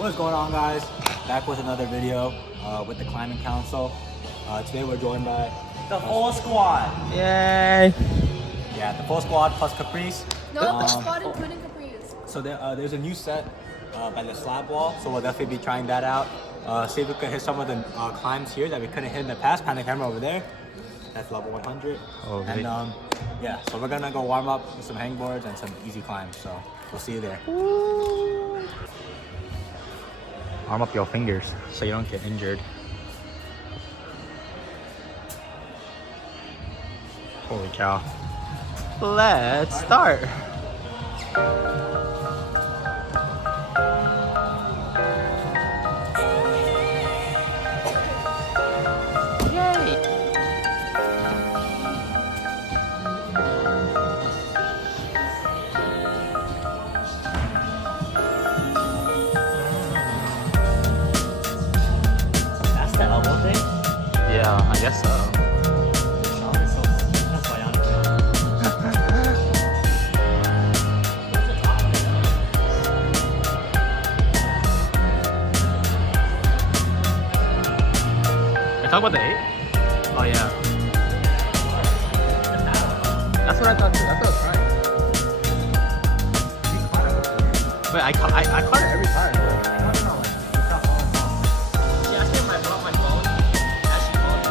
What is going on, guys? Back with another video with the Climbing Council. Today we're joined by the full squad. Yay! Yeah, the full squad plus Caprice. No, squad including Caprice. So there's a new set by the slab wall, so we'll definitely be trying that out. See if we could hit some of the climbs here that we couldn't hit in the past. Pan the camera over there. That's level 100. Okay. And yeah, so we're gonna go warm up with some hangboards and some easy climbs. So we'll see you there. Arm up your fingers so you don't get injured. Holy cow. Let's start. Yay! That's the elbow thing? Yeah, I guess so. Talk about the 8? Oh yeah. That's what I thought too. That's what I was trying. Wait, I caught it every time. She asked me if I brought my phone. As she called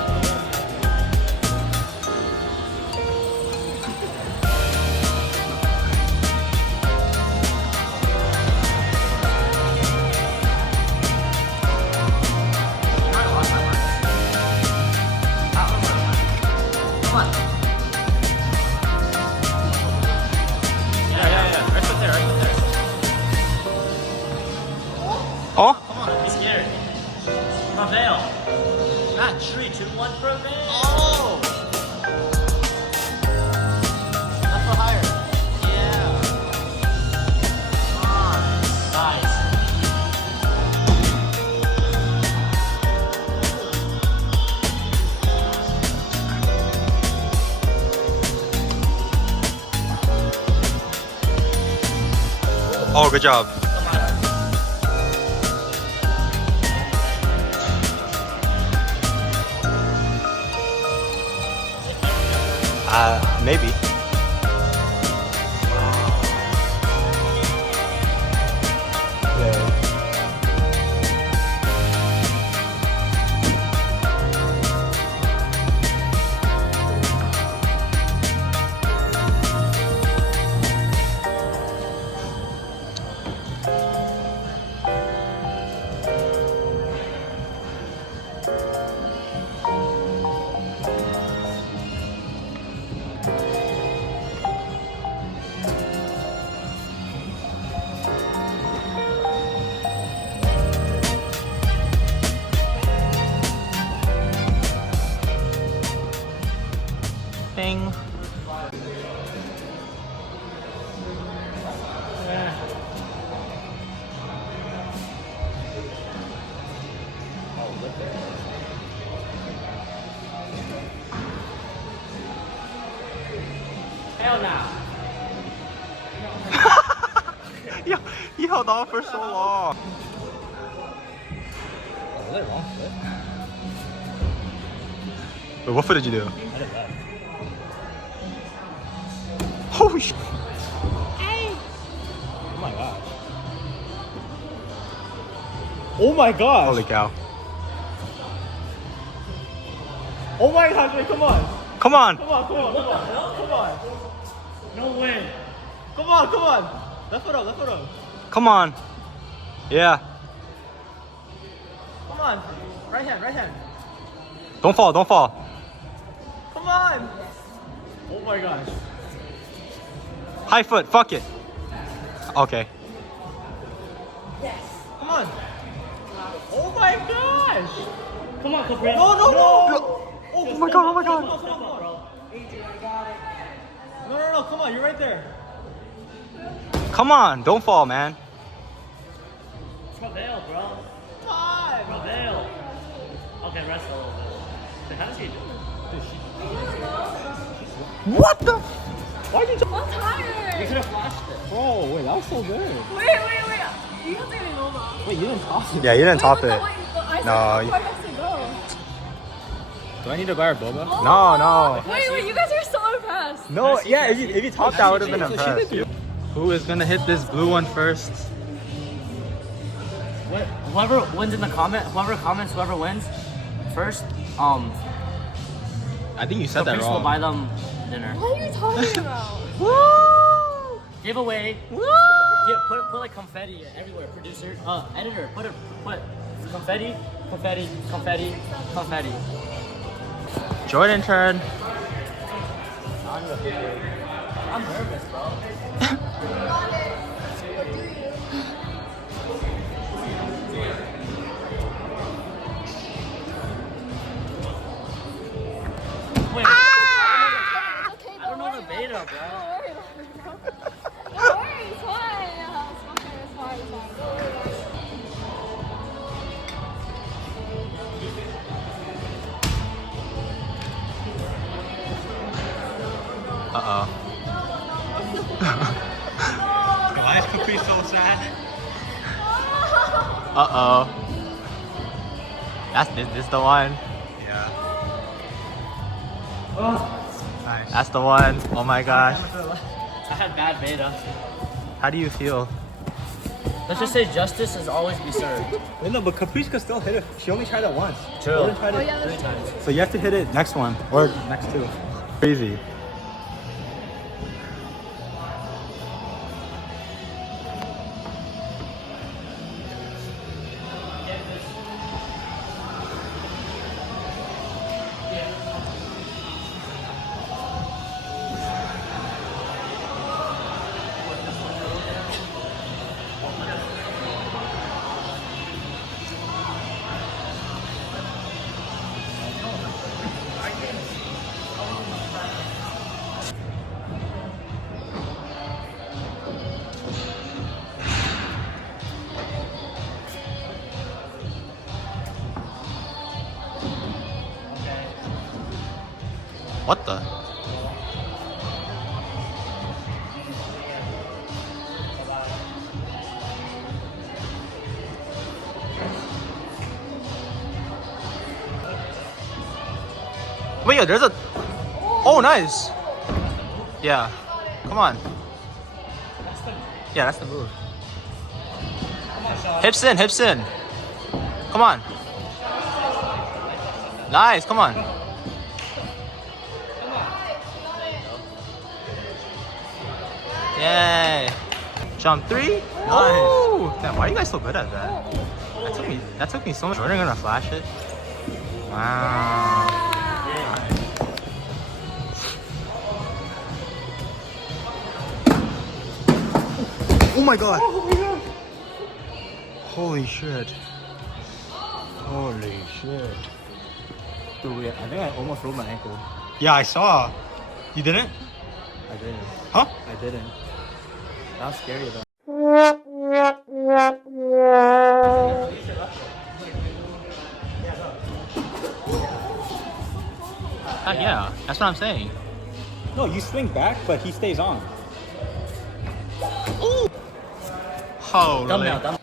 Oh? Come on, be scared. Prevail. Not 3, 2, 1, prevail. Oh! That's for higher. Yeah. Nice. Oh, good job. Maybe. Ding. Hell no. You held on for so long. Was it wrong foot? Wait, what foot did you do? I did that. Holy sh! Oh my gosh. Oh my gosh. Holy cow. Oh my gosh, wait, come on. Come on! Come on. No way. Come on. Left foot up. Come on! Yeah. Come on. Right hand. Don't fall. Come on. Oh my gosh. High foot, fuck it. Okay. Come on. Oh my gosh. Come on, Caprice. No. Oh my god, oh my god. Come on. No, come on, you're right there. Come on, don't fall, man. Prevail, bro. Come on. Prevail. Okay, rest a little bit. Wait, how does he do it? What the? Why did you? I'm tired. You could have flashed it. Bro, wait, that was so good. Wait. 이거 때문에 너무 많아. Wait, you didn't top it. Yeah, you didn't top it. I No, said you- how far next to go. Do I need to buy a boba? No, no. Wait, you guys are so impressed. No, yeah, if you topped that, I would have been So she impressed. did Who is gonna hit this blue one first? Whoever wins in the comment, whoever comments, whoever wins first, I think you said that Caprice will wrong. buy them dinner. What are you talking about? Giveaway. Put like confetti everywhere. Producer, editor, put confetti, confetti, confetti, confetti. Jordan turn. I'm nervous, bro. Wait, I don't know the beta, bro. Don't worry about it, bro. Don't worry, it's fine. It's fine. Don't worry about it. Why is Caprice so sad? That's this the one. Yeah. Nice. That's the one. Oh my gosh. I had bad beta. How do you feel? Let's just say justice is always be served. Wait, no, but Caprice could still hit it. She only tried it once. True. Jordan tried Oh it yeah, 3 that's times. true. So you have to hit it next one or next two. Crazy. What the? Wait, yeah, there's a. Oh, nice. Yeah. Come on. Yeah, that's the move. Hips in, hips in. Come on. Nice, come on. Yay. Jump 3. Nice. Oh, damn, why are you guys so good at that? That took me so much. Jordan gonna flash it. Wow. Oh my god. Holy shit. Holy shit. Dude, I think I almost rolled my ankle. Yeah, I saw. You didn't? I didn't. Huh? I didn't. That was scary though. Yeah, that's what I'm saying. No, you swing back, but he stays on. Holy. Thumbnail, thumbnail.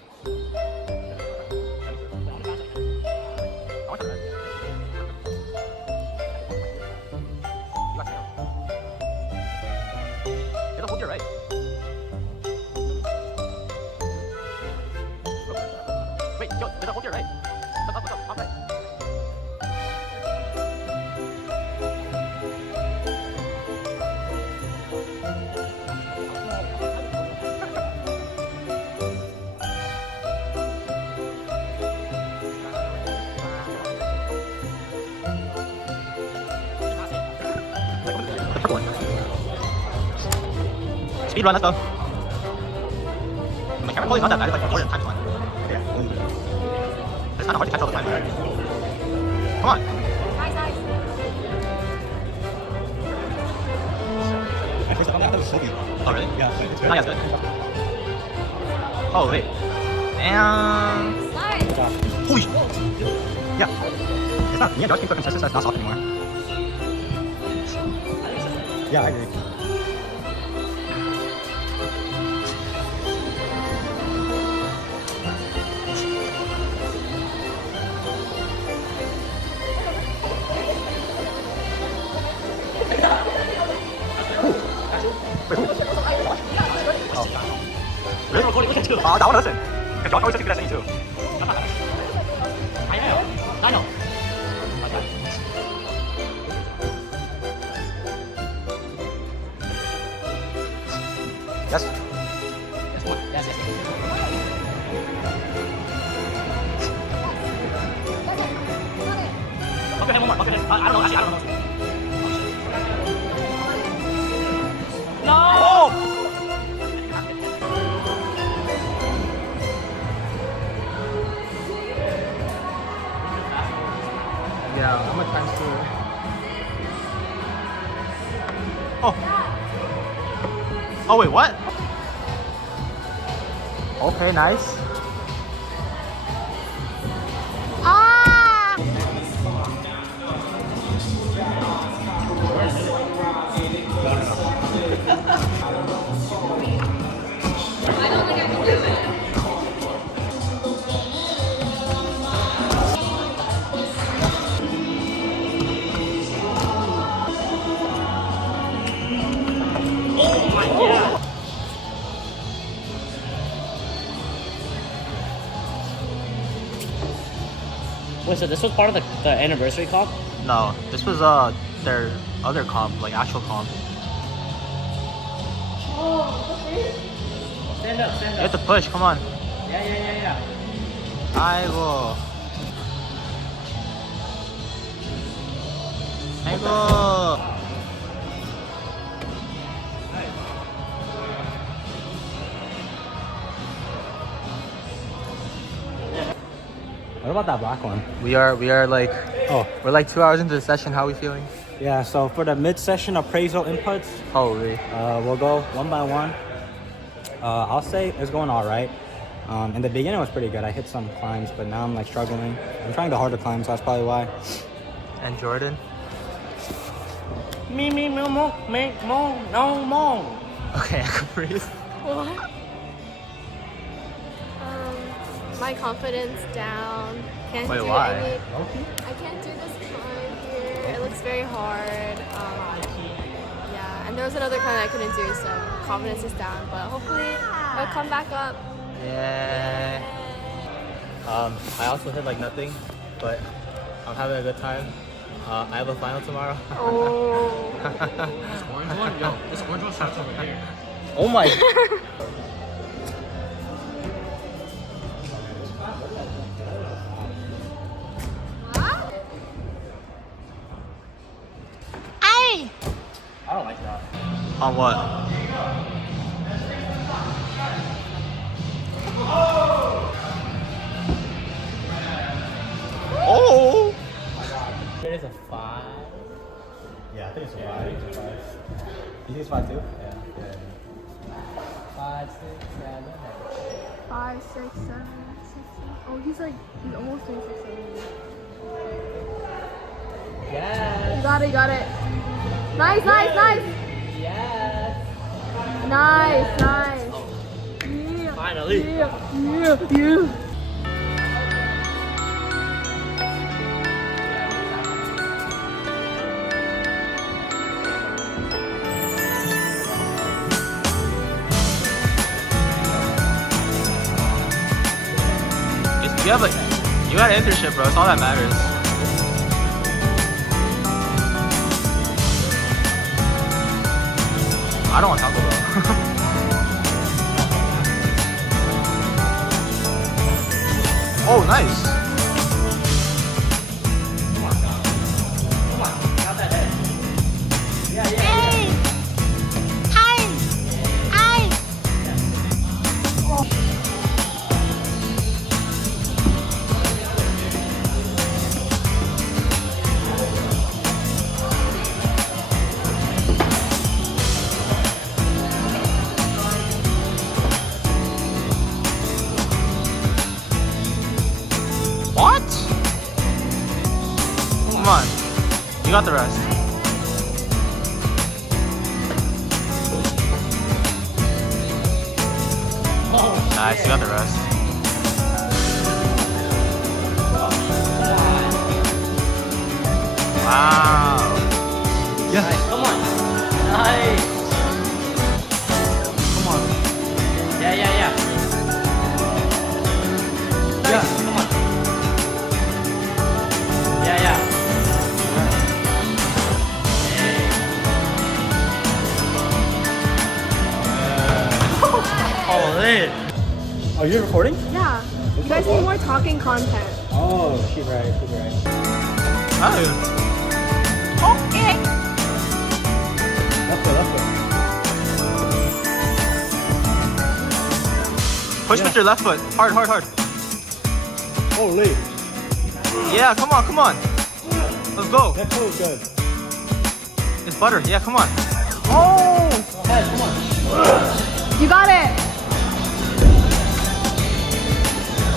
Hold your right. Wait, yo, hold your right. Look up, top right. The purple one. Speed run, let's go. My camera quality's not that bad, it's like 4 times 1. Yeah. It's kind of hard to catch all the time. Come on. At first I thought it was smoking. Oh, really? Yeah, but it's good. Oh, yeah, it's good. Oh, wait. And... Nice. Holy sh... Yeah. It's not... Me and Josh can put consensus that's not soft anymore. Yeah, I agree. I want to listen. Because Josh always says he's good at singing too. I know. Yes. Yes. Okay, one more. Okay, I don't know. Actually, I don't know. No! Oh! Yeah, I'm gonna transfer. Oh. Oh wait, what? Okay, nice. Ah! I don't think I can do it. Wait, so this was part of the anniversary comp? No, this was their other comp, like actual comp. Stand up, stand You have to push, come on. Yeah. 아이고. 아이고. What about that black one? We are like Oh, we're like 2 hours into the session. How are we feeling? yeah. So for the mid-session appraisal inputs, Holy. we'll go one by one. I'll say it's going all right. In the beginning, it was pretty good. I hit some climbs, but now I'm like struggling. I'm trying the harder climbs, so that's probably why. And Jordan? Me, mo, no, mo. Okay, I can breathe. What? My confidence down. Can't Wait, do why? I can't do this climb here. It looks very hard. Yeah, and there was another climb I couldn't do, so confidence is down. But hopefully it'll come back up. Yeah. I also hit like nothing, but I'm having a good time. I have a final tomorrow. Oh. Orange one? Yo, this orange one starts over here. Oh my. I don't like that. On what? Oh! It is a 5. Yeah, I think it's a 5. You think it's 5 too? Yeah. 5, 6, 7. 5, 6, 7, 6, 7. Oh, he's almost doing 6, 7. Yes. You got it. Nice. Yes. Nice. Yeah. Finally. Yeah. You got an internship, bro. It's all that matters. I don't want Taco Bell. Oh, nice. What? Come on. You got the rest. Nice, you got the rest. Wow. Yeah. Nice. Come on. Nice. Come on. Yeah. Are you recording? Yeah. You guys need more talking content. Oh, she's right. She's right. Oh. Okay. Left foot. Push with your left foot. Hard. Holy. Yeah, come on. Let's go. That toe is good. It's butter. Yeah, come on. Oh! Hey, come on. You got it.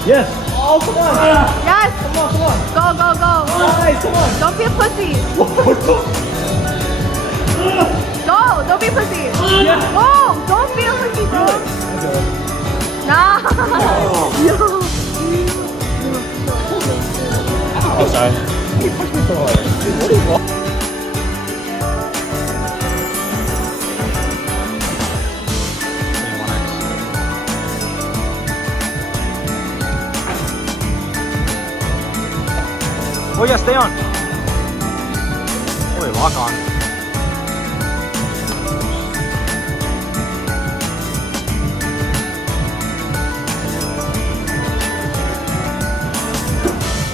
Yes. Oh, come on. Yes. Come on. Go. Nice, come on. Don't be a pussy. Go. Don't be a pussy. Go. Don't be a pussy, bro. Nah. Yo. Oh, sorry. Oh yeah, stay on. Oh wait, lock on.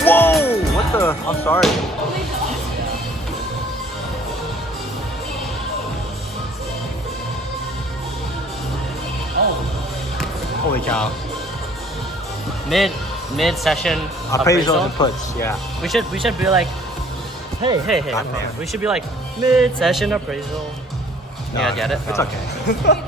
Whoa! What the? I'm sorry. Holy cow. Mid session Appraisals and puts, yeah. We should be like, hey. Not fair. We should be like mid session appraisal. No, Yeah, get it? It's okay.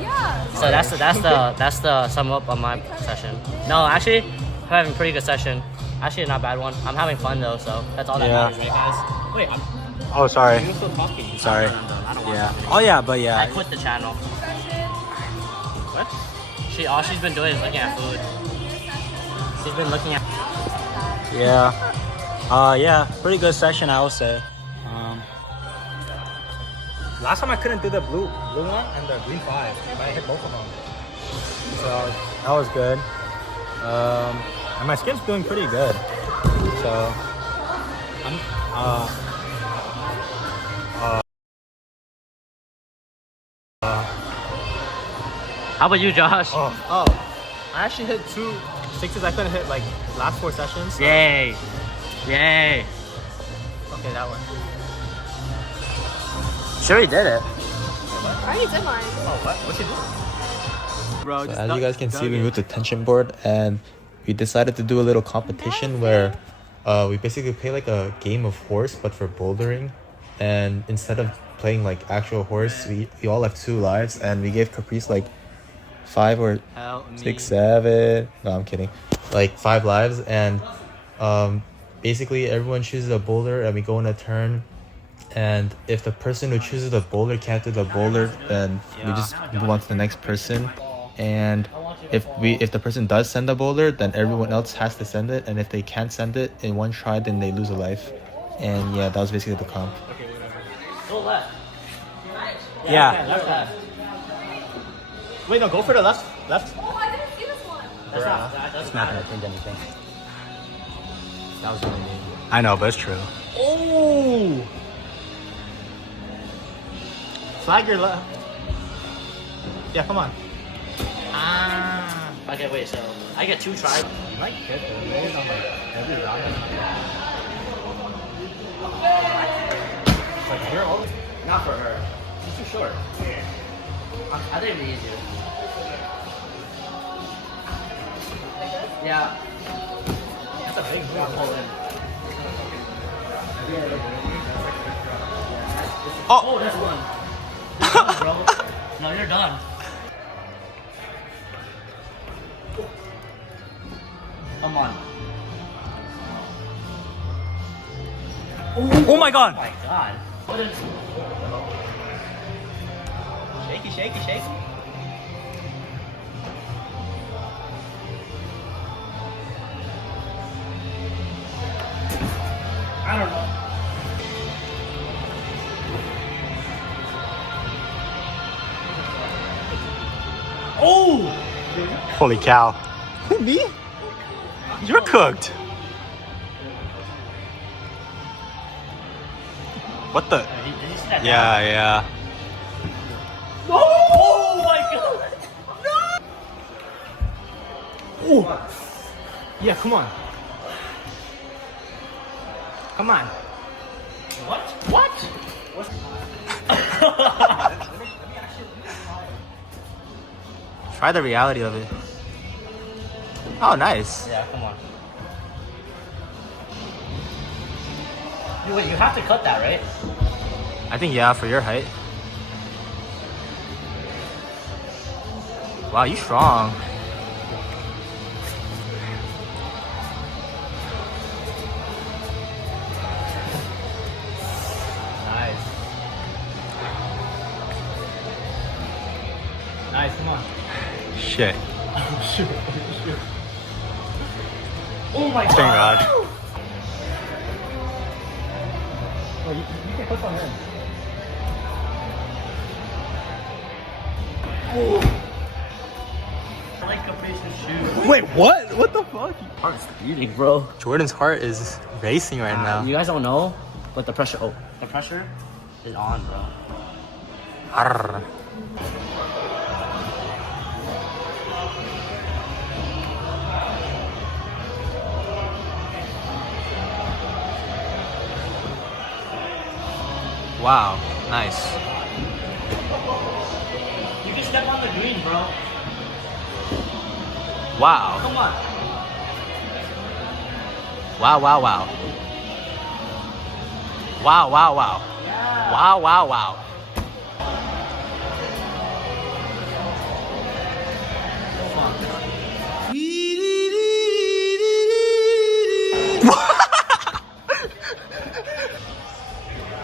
Yeah. So that's the sum up of my session. No, actually, I'm having a pretty good session. Actually, not a bad one. I'm having fun though, so that's all that Yeah. matters, right, guys? Wait, Oh, sorry. you're still talking. Sorry. I don't want Yeah. to. Oh yeah, but I yeah. quit the channel. What? All she's been doing is looking at food. She's been looking at. Yeah. Yeah. Pretty good session, I would say. Last time I couldn't do the blue one and the green 5, but I hit both of them. So that was good. And my skin's doing pretty good. So I'm How about you, Josh? Oh. I actually hit 2 6s I couldn't hit like last 4 sessions. Yay! Okay, that one. Sure, he did it. I already did mine. Oh, what? What's he doing? Bro, So as you guys can see, we moved to tension board and we decided to do a little competition where we basically play like a game of horse but for bouldering, and instead of playing like actual horse, we all have 2 lives and we gave Caprice like 5 or 6, 7. No, I'm kidding. Like 5 lives, and basically everyone chooses a boulder and we go in a turn. And if the person who chooses the boulder can't do the boulder, then we just move on to the next person. And if the person does send the boulder, then everyone else has to send it. And if they can't send it in one try, then they lose a life. And yeah, that was basically the comp. Go left. yeah. Left. Wait, no, go for the left. Oh, I didn't see this one. That's not. That's It's not gonna change anything. That was really mean. I know, but it's true. Oh! Flag your left. Yeah, come on. Ah. Okay, wait. So I get 2 tries. You might get the rolls on like every round. Like you're always Not for her. She's too short. I think it'd be easier. Yeah. that's a big move. Pull in. Oh! That's one. Bro. No, you're done. Come on. Oh my god! Oh my god. What is... Shaky, shaky. I don't know. Oh! Holy cow. Me? You're cooked. What the? Did you see that? Yeah. Oh my god! Oh. Yeah, come on. Come on. What? What? Try the reality of it. Oh, nice. Yeah, come on. Wait, you have to cut that, right? I think, yeah, for your height. Wow, you strong. Nice. Nice, come on. Shit. Oh my Thank God. Oh, you can put on in. I like Caprice's shoes. Wait, what? What the fuck? Heart's beating, bro. Jordan's heart is racing right now. You guys don't know, but the pressure is on, bro. Arr. Wow, nice. You can step on the green, bro. Wow. Come on. Wow, wow, wow. Wow, wow, wow. Wow, wow, wow.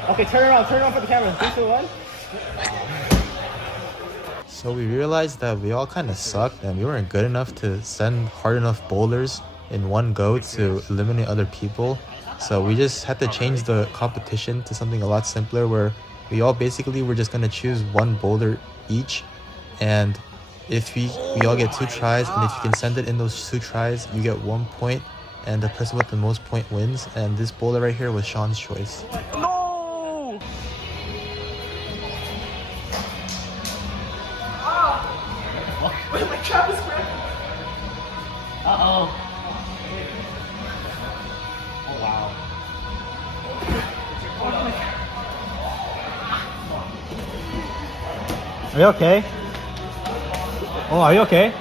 Okay, turn around for the camera. 3, 2, 1. So we realized that we all kind of sucked and we weren't good enough to send hard enough boulders in one go to eliminate other people. So we just had to change the competition to something a lot simpler where we all basically were just going to choose one boulder each. And if we all get 2 tries, and if you can send it in those 2 tries, you get 1 point. And the person with the most point wins. And this boulder right here was Sean's choice. Uh-oh. Oh, wow. Are you okay? Oh, are you okay?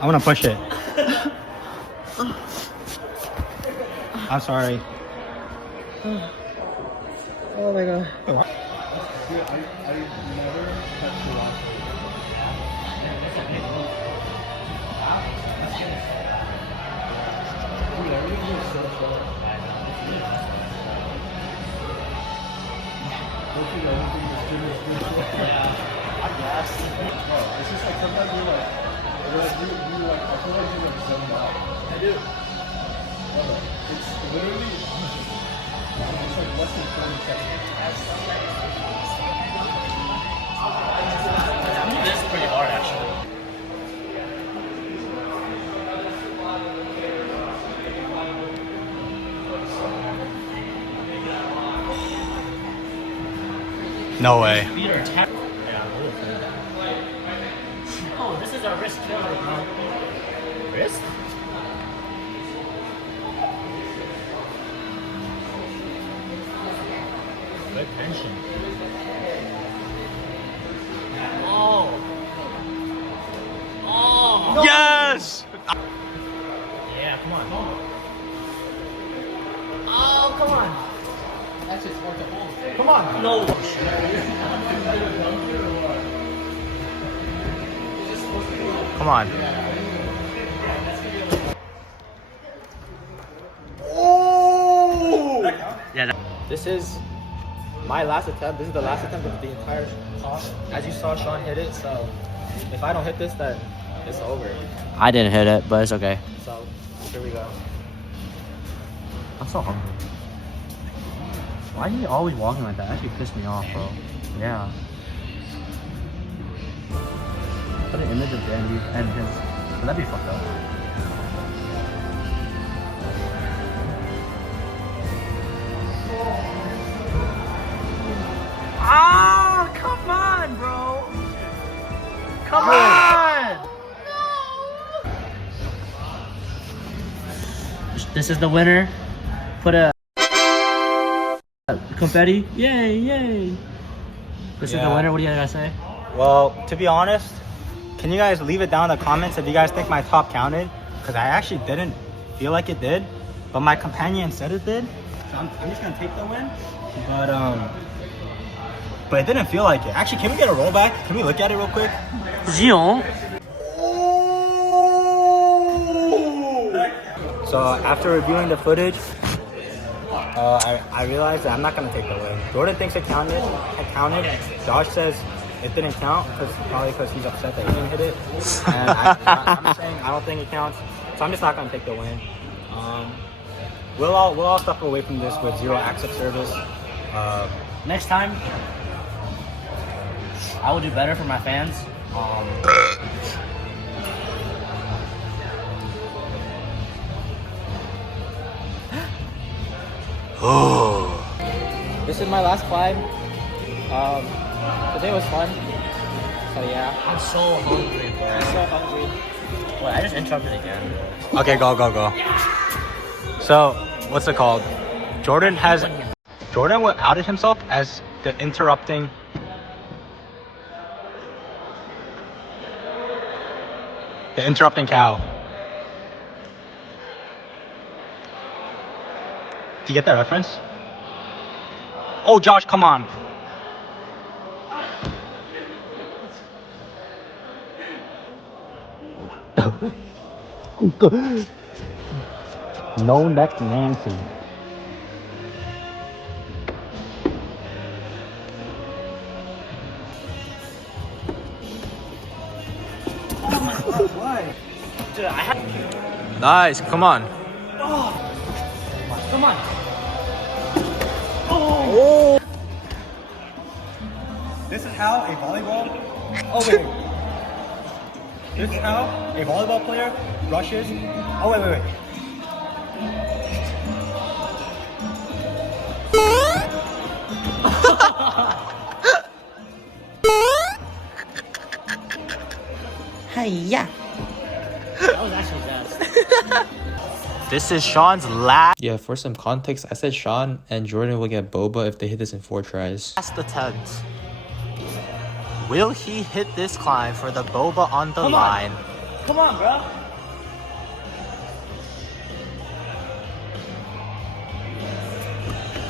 I'm gonna push it. I'm sorry. Oh my god. This is pretty hard, actually. No way. Feet are tap. Oh, this is our wrist killer, bro. Wrist? Good tension. Oh. Oh. Yes! Yeah, come on. Oh, come on. Come on. No. Come on. Oh! Yeah. This is my last attempt. This is the last attempt of the entire talk. As you saw, Sean hit it. So if I don't hit this, then it's over. I didn't hit it, but it's okay. So here we go. I'm so hungry. Why are you always walking like that? That actually pissed me off, bro. Yeah. Put an image of Andy and his. Would that be fucked up? Ah, come on, bro. Come on! This is the winner. Put a confetti. Yay, yay. This is the Yeah. winner. What do you guys say? Well, to be honest, can you guys leave it down in the comments if you guys think my top counted? Because I actually didn't feel like it did, but my companion said it did. So I'm just gonna take the win. But it didn't feel like it. Actually, can we get a rollback? Can we look at it real quick? Zion. So after reviewing the footage, I realized that I'm not gonna take the win. Jordan thinks it counted. Josh says it didn't count probably because he's upset that he didn't hit it. And I'm saying I don't think it counts, so I'm just not gonna take the win. We'll all step away from this with 0 acts of service. Next time, I will do better for my fans. This is my last climb. Today was fun. So yeah, I'm so hungry, bro. I'm so hungry. Wait, I just interrupted again. Okay, go. So, what's it called? Jordan outed himself as the interrupting cow. Do you get that reference? Oh, Josh, come on. No neck Nancy. Dude, I have. Nice, come on. Come on. This is how a volleyball. Oh wait. This is how a volleyball player rushes. Oh wait. That was actually best. This is Sean's last Yeah, for some context, I said Sean and Jordan will get boba if they hit this in 4 tries. attempt. Will he hit this climb for the boba on the Come on. line? Come on, bro.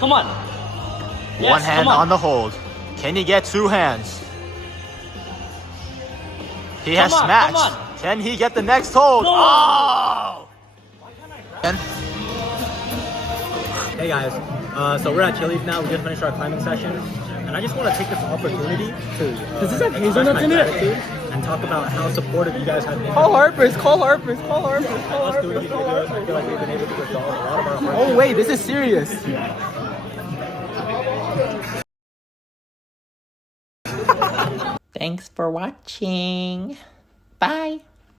Come on. Yes, One hand come on the hold. Can he get 2 hands? He has Come on, smashed. come on. Can he get the next hold? No. Oh! Hey guys, so we're at Chili's now. We just finished our climbing session, and I just want to take this opportunity to Does this have express hazelnuts my in it? gratitude and talk about how supportive you guys have been. Call Harper's. Us doing these videos. I feel like we've been able to resolve a lot of our hard Oh wait, this is serious. Thanks for watching. Bye.